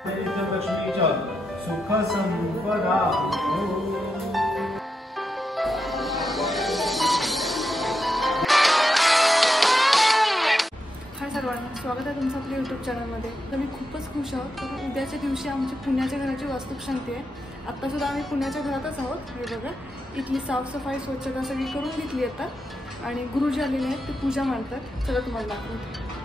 लक्ष्मी च सुख संपदा। हाय सर्वांना, स्वागत आहे तुमचं आपल्या यूट्यूब चॅनलमध्ये। तर मी खूपच खुश आहोत कारण उद्याच्या दिवशी आमची पुण्याच्या घराची वास्तुशांती आहे। आत्तासुद्धा आम्ही पुण्याच्या घरातच आहोत। हे बघा, इथली साफसफाई स्वच्छता सगळी करून घेतली आता आणि गुरुजी आलेले आहेत, ते पूजा मांडतात। चला तुम्हाला दाखवते।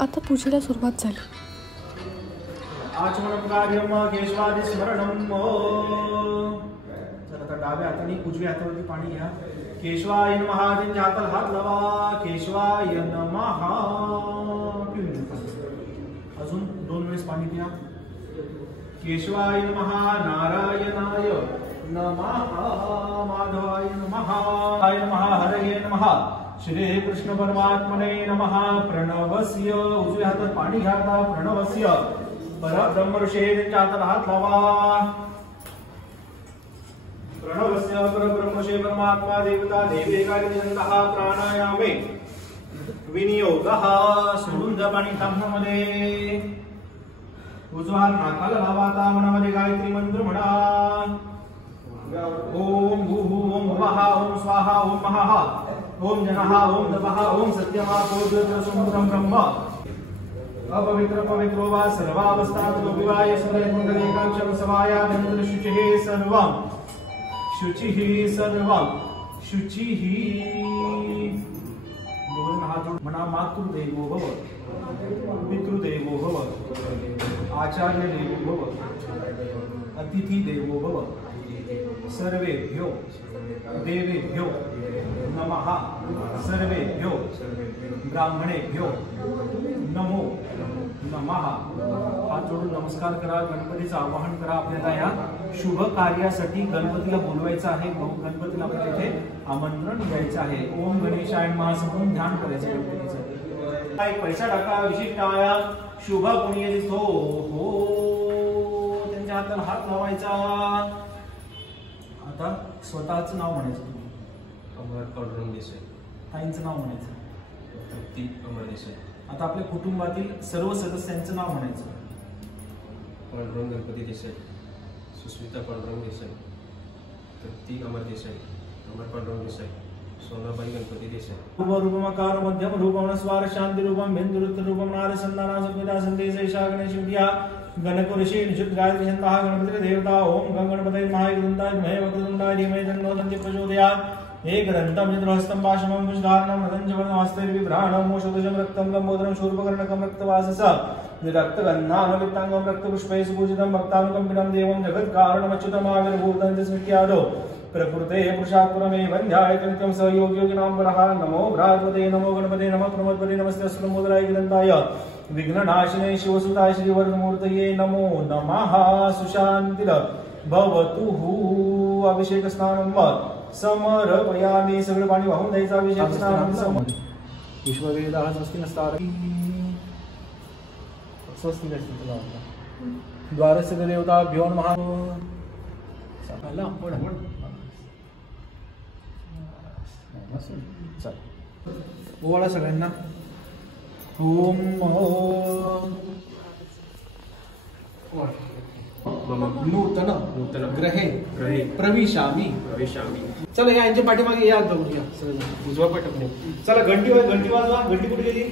आता पूजेला सुरुवात झाली। आचमन कार्यम केशवादी स्मरणम। चला आता डाव्या हाताने उजव्या हातावरती पाणी घ्या। केशवाय नमः, त्यांच्या हाताला हात लावा। केशवाय नमः पिऊन नका, अजून 2 वेळेस पाणी पिया। केशवाय नमः, नारायणाय नमः, माधवाय नमः, हरये नमः, श्री कृष्ण परमात्मने नमः। प्रणवस्य, उजव्या हातात पाणी घ्या। प्रणवस्य परब्रह्म ऋषे, त्यांच्या हाताला हात लावा। प्रणवस्य परब्रह्म ऋषे परमात्मा देवता देवेकायनः प्राणायामे विनियोगः। सोडून द्या पाणी तांब्यामध्ये। उजवा हात नाकाला लावा। आता मनामध्ये गायत्री मंत्र म्हणा। ओम भूः ओम भुवः ओम स्वाहा ओम महाः ओम जनः ओम तपः ओम सत्यमा प्रोज्योतिरसुमृतं ब्रह्म। अपवित्र पवित्रो वा सर्वावस्थातो विवाय सर्वमंगलेकाक्षर सवाया नंदन शुचिः सर्वं शुचिः सर्वं शुचिः। दोन हात जोड म्हणा। मातृदेवो भव, पितृदेवो भव, आचार्य देवो भव, अतिथि देवो भव, सर्वेभ्यो देवेभ्यो नमः, सर्वेभ्यो ब्राह्मणेभ्यो नमो नमः। हात जोडून नमस्कार करा। गणपतीचं आवाहन करा। आपल्याला या शुभ कार्यासाठी गणपतीला बोलवायचं आहे। गणपतीला आपल्याला इथे आमंत्रण द्यायचं आहे। ओम गणेशाय नमः समून ध्यान करायचं गणपतीचं। एक पैसा टाका। विशिष्ट आया शुभ पुण्यतिथो हो, त्यांच्या हाताला हात लावायचा। आता स्वतःचं नाव म्हणायचं। अमर पांडुरंग देसाई। ताईंचं नाव म्हणायचं। तृप्ती अमर देसाई। आता आपल्या कुटुंबातील सर्व सदस्यांचं नाव म्हणायचं। पांडुरंग गणपती देसाई, सुस्मिता पांडुरंग देसाई, तृप्ती अमर देसाई, अमर पांडुरंग देसाई, सोनाबाई गणपती देसाई। रूपमकार मध्यम रूपम स्वार शांति रूपम बिंदुरुद्र रूपम नार संदाना संविदा संदेश ईशा गणेश विद्या गणकुऋषि निषुद्ध गायत्री छंदः गणपति देवता। ओम गं गणपतये नमः। एकदन्ताय विद्महे वक्रतुण्डाय धीमहि तन्नो दन्ति प्रचोदयात्। एकदन्तं चतुर्हस्तं पाशमं भुजधारणं मदञ्जवरनं हस्तैर्बिभ्राणं मोषधजं रक्तं लम्बोदरं शूर्पकर्णकं रक्तवाससं रक्तगन्धानुलिप्ताङ्गं रक्तपुष्पैः सुपूजितं भक्तानुकम्पितं देवं जगत्कारणमच्युतमाविर्भूतं स्मृत्यादौ प्रकृते पुरुषात्परमेव ध्यायेत् नित्यं स योगियोगिनां वरः। नमो भ्रातृपते नमो गणपते नमः प्रमोदपते नमस्ते अस्तुलम्बोदराय एकदन्ताय विघ्ननाशिने शिवसुताय श्रीवरदमूर्तये नमो नमः। सुशान्तिर् भवतु। अभिषेक स्नानं समर्पयामि। सगळं पाणी वाहून द्यायचं। अभिषेक स्नानं विश्ववेदाः स्वस्ति नस्तारः स्वस्ति नस्ति द्वारस्य देवताभ्यो नमः। ओवाळा सगळ्यांना। ओम नूतन ग्रहे प्रविशामी। चला यांच्या पाठीमागे या जाऊया सगळं उजवा पाठीमागे। चला घंटी वाजवा। घंटी कुठे गेली?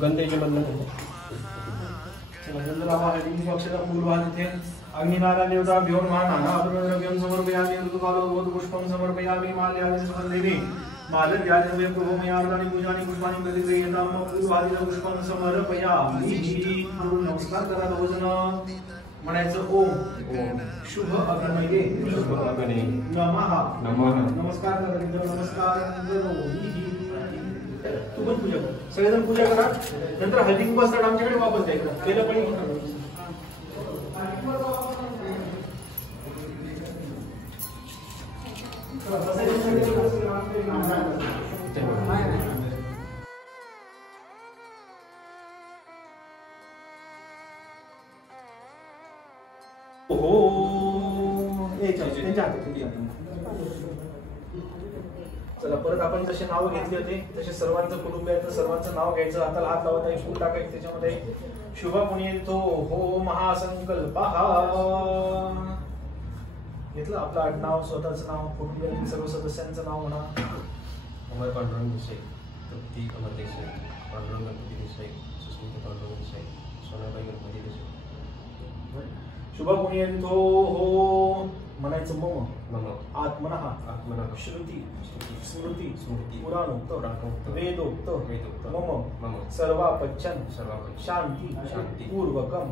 गंधेजमधनं चला गंध लावा हळदी पक्षाला फूल वाहते अग्निनारा देवता भ्योन महानाना द्रव्यं समर्पयामि ऋतुकालो पुष्पं समर्पयामि माल्यानि सुगन्धिनि मालद्यानि प्रभो मयार्दानि पूजानि पुष्पाणि प्रतिगृह्यतां फूलवादित पुष्पं समर्पयामि। नमस्कार करा दोघजण म्हणायचं ओम शुभ अग्नये नमः नमस्कार करा नमस्कार तू पण पूजा कर सगळेजण पूजा करा नंतर हळदी कुंकू आमच्याकडे वापस द्या इकडं केलं पण हो त्यांच्या हातात चला परत आपण जसे नाव घेतले होते तसे सर्वांचं कुटुंबियांचं सर्वांचं नाव घ्यायचं हाताला हात लावत आहे फूल टाकायचं त्याच्यामध्ये शुभ पुण्येतो हो महासंकल्प घेतलं आपलं आडनाव स्वतःचं नाव कुटुंबियातील सर्व सदस्यांचं नाव म्हणा अमर पांडुरंग देसाई तृप्ती अमर देसाई पांडुरंग गणपती देसाई सुस्मिता पांडुरंग देसाई सोनाबाई गणपती देसाई शुभ पुण्येतो हो म्हणायचं मम आत्मनः श्रुती स्मृती पुराणोक्त वेदोक्त मम सर्वापच्छन शांती पूर्वकम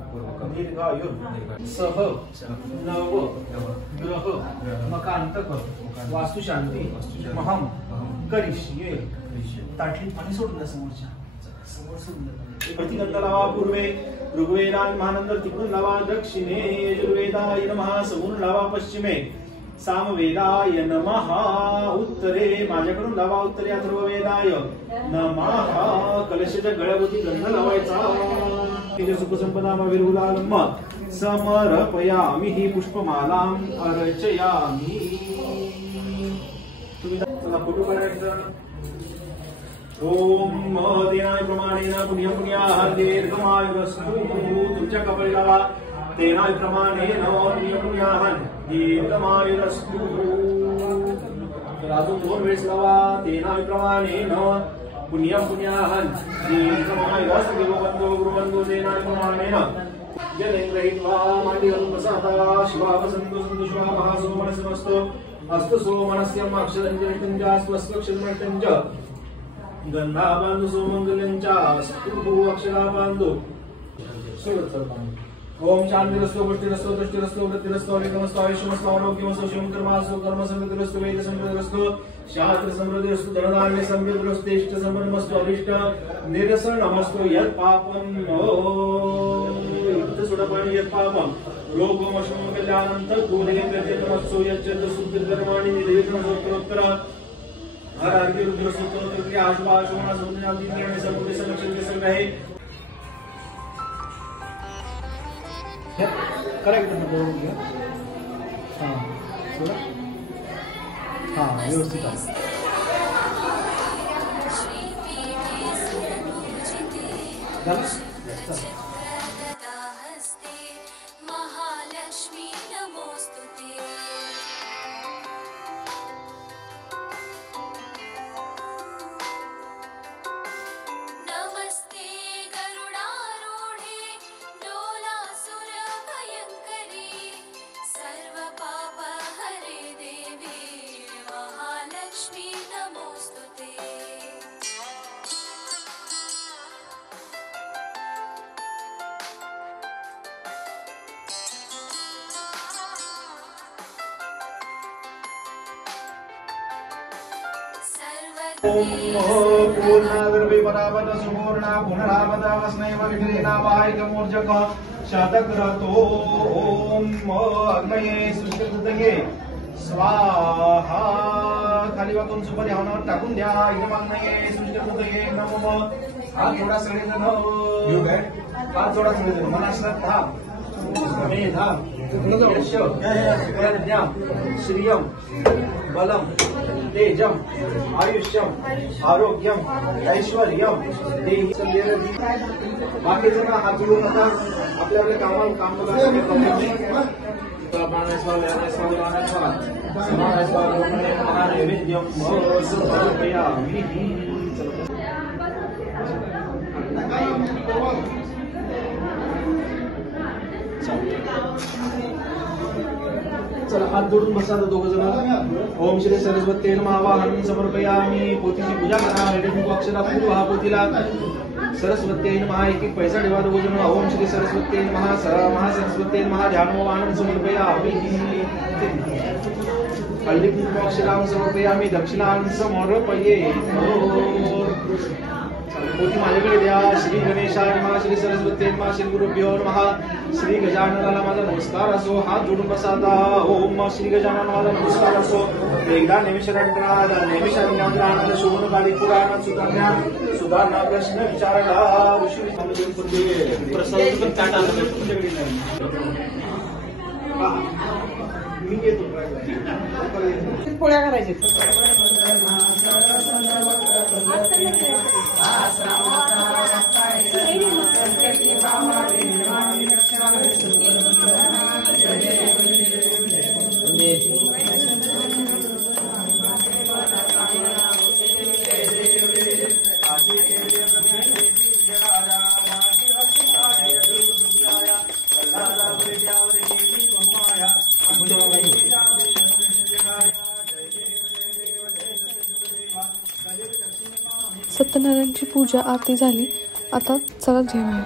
दीर्घायुर सह नव ग्रह मकांतक वास्तुशांती महम करिष्ये ताटलीत पाणी सोडून द्या समोरच्या समोर सोडून द्या प्रतिगंध लावा पूर्वे ऋग्वेदान महानंतर तिकडून लावा दक्षिणे यजुर्वेदाय नमः सगुण लावा पश्चिमे सामवेदाय नमः उत्तरे माझ्याकडून लावा उत्तरे अथर्ववेदाय नमः कलशाच्या गळ्यावरती गंध लावायचा तिथे सुखसंपदा विरुलालम समर्पयामि ही पुष्पमालां अर्चयामि तुम्ही चला फोटो काढायचा ओम तेनाय प्रमाणेन पुण्य पुण्याः दीर्घमायुरस्तु तुमच्या कपाळी लावा तेनाय प्रमाणेन पुण्य पुण्याः दीर्घमायुरस्तु तर अजून 2 वेळेस लावा तेनाय प्रमाणेन पुण्य पुण्याः दीर्घमायुरस्तु देवबंधो गुरुबंधो तेनाय प्रमाणेन जनेन्द्रहित्वा मांडिलं प्रसादा शिवा वसन्तु सन्तु शिवा महासोमनसमस्तो अस्तु सोमनस्यम् अक्षरञ्जनितं च स्वस्वक्षरमर्तं च गंधाबांधू सोमंगल्यांच्या स्तुभू अक्षराबांधू ओम शांतिरस्तो पुष्टिरस्तो दृष्टिरस्तो वृत्तिरस्तो विक्रमस्तो आयुष्यमस्तो आरोग्यमस्तो शिवकर्मास्तो कर्मसमृद्धिरस्तो वेदसमृद्धिरस्तो शास्त्र समृद्धिरस्तो धनधान्य समृद्धिरस्तो इष्ट समर्मस्तो अरिष्ट निरसनमस्तो यत् पापं सुडपाणि यत् पापं रोगमशम कल्याणं तद्गुणेन्द्रचेतमस्तु यच्चन्द्र शुद्धिधर्माणि निधेतमस्तोत्तर हर आरती रुद्र स्तोत्र के आशुभाष होना सोना दिन में समुद्र संरक्षण के संग रहे करेक्ट बोल गया हां बोला हां व्यवस्थित आहे पूर्णागर्भे परावत सुवर्णा पुनरावता वस्नैव विघ्नेना वाहितमूर्जक शतक्रतो ओम अग्नये सुष्टुतये स्वाहा खाली वाकून सुपारी हवनावर टाकून द्या एकदम अग्नये सुष्टुतये नमो हात जोडा सगळेजण हात जोडा सगळेजण मना श्रद्धा मेधा यश प्रज्ञा श्रियम बलम तेजम आयुष्यम आरोग्यम ऐश्वर्यम देही संदेही बाकी जण हात जोडू नका आपल्या आपल्या कामाला काम करा नैवेद्यम चला हात जोडून बसा दोघ जण. ओम श्री सरस्वती नमः. वाहन समर्पयामी. पोथीची पूजा करा. रेडी अक्षरा पूर्व पोथीला सरस्वती नमः. एक एक पैसा ठेवा दोघ जण. ओम श्री सरस्वती नमः. महासरस्वती नमः. ध्यान वाहन समर्पयामी. हल्दी कुंकू अक्षरां समर्पयामी. दक्षिणां समर्पये. पोथी माझ्याकडे द्या. श्री गणेशाय नमः. श्री सरस्वती नमः. श्री गुरुभ्यो नमः. श्री गजाननाला माझा नमस्कार असो. हात जोडून बसा आता. ओम श्री गजानन माझा नमस्कार असो. एकदा नेमिषारण्यात शोभन काळी पुराणात सुधारणा प्रश्न विचारला. ऋषी मी येतो. पोळ्या करायचे. सत्यनारायणची पूजा आरती झाली. आता चला जेवण.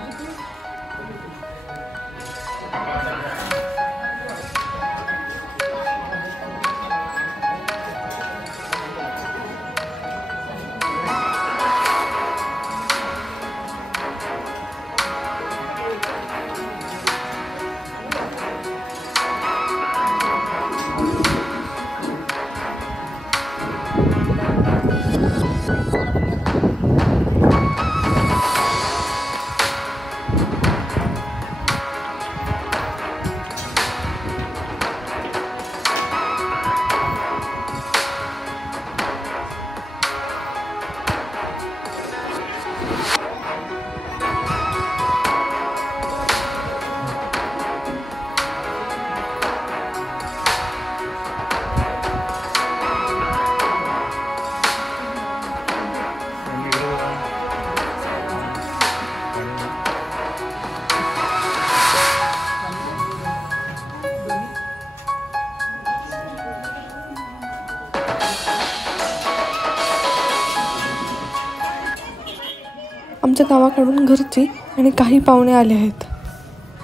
आमच्या गावाकडून घरची आणि काही पाहुणे आले आहेत.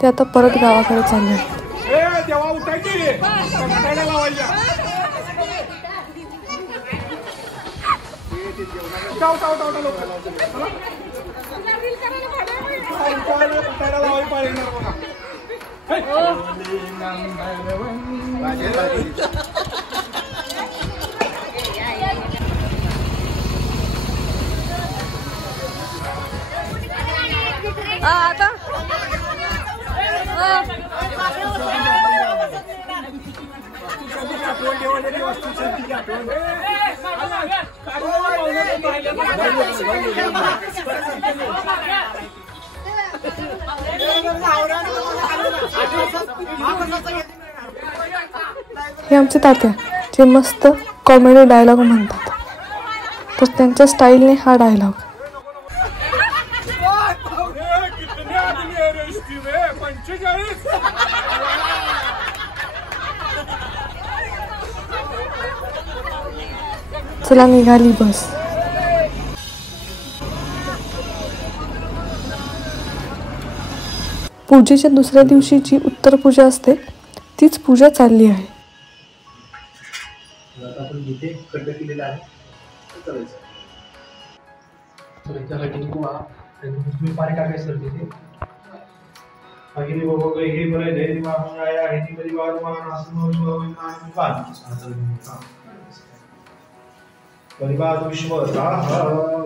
ते आता परत गावाकडे चालले आहेत. आता हे आमचे तात्या जे मस्त कॉमेडी डायलॉग म्हणतात. तर त्यांच्या स्टाईलने हा डायलॉग. चला निघाली बस. पूजेच्या दुसऱ्या दिवशी जी उत्तर पूजा असते तीच पूजा चालली आहे. आपण जिथे खड्डा केलेला आहे ते करायचं. तर त्यासाठी तुम्ही पाणी टाकायचं सर तिथे. अगिनी बाबा काही हे बरं धैर्य माया हे ती परिवार मान असं परिवार विश्व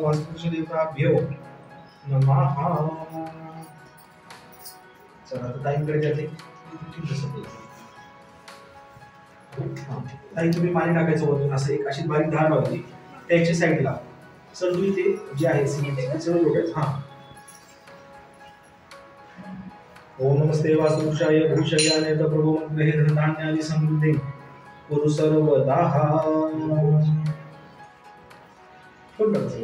वास्तुदेवताभ्यो नमः. चला आता ताईंकडे जाते. ताई तुम्ही पाणी टाकायचं वरतून असं एक अशी बारीक धार लावली त्याच्या साईडला. सर तुम्ही ते जे आहे सगळं लोकांचं. हा. ओम नमस्ते वासुषाय भूषयाने प्रभु मंत्र हे धनधान्यादि समृद्धि कुरु सर्वदाः. कोण करतं?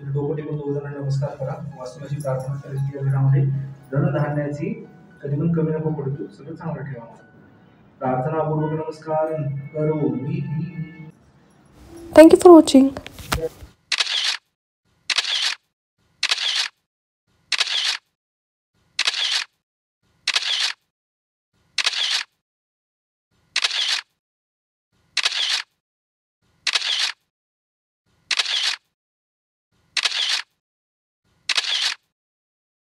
तिथे डोकं टेकून 2 जणांना नमस्कार करा. वास्तवाची प्रार्थना करायची या घरामध्ये धनधान्याची कधी पण कमी नको पडू देऊ. सगळं चांगलं ठेवा. प्रार्थनापूर्वक नमस्कार करू मी. Thank you for watching.